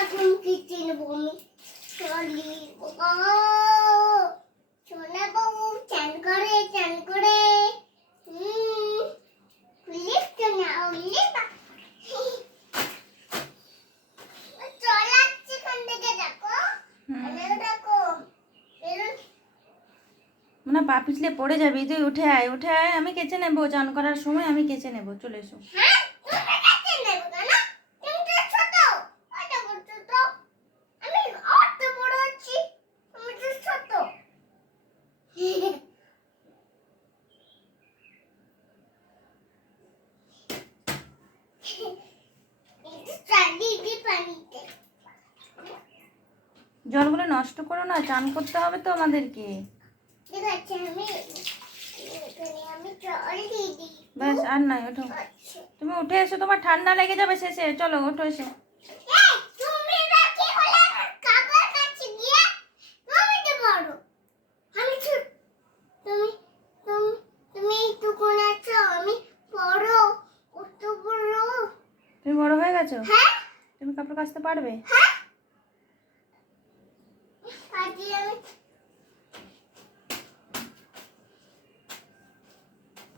এখন কিচেন বমি চলি বাবা সোনা বাবু চান করে প্লিজ সোনা ওলে চলাচ্ছি খান থেকে দেখো দেখো না পা পিছলে পড়ে যাবি, তুই উঠে আয় আমি কেচে নেবো, চান করার সময় আমি কেচে নেবো, চলে এসো। হ্যাঁ তুমি কাছে নেব না তুমি তো ছোট অত বড় ছোট আমি অত বড় আছি তুমি তো ছোট এই চালি দি পানিতে জলগুলো নষ্ট করো না, চান করতে হবে তো আমাদেরকে। ঠিক আছে আমি জল দিয়ে দিই ব্যাস আর নাই, ওঠো আচ্ছা তুমি উঠে এসো, তোমার ঠান্ডা লেগে যাবে শেষে, চলো ওঠো এসে। এই তুমি না কি হলে কাকার কাছে গিয়ে তুমি তো বড় আমি ছোট তুমি তুমি তুমি একটু কোন আছো আমি বড় কত বড় তুমি বড় হয়ে গেছো, হ্যাঁ তুমি কাপড় কাচতে পারবে? হ্যাঁ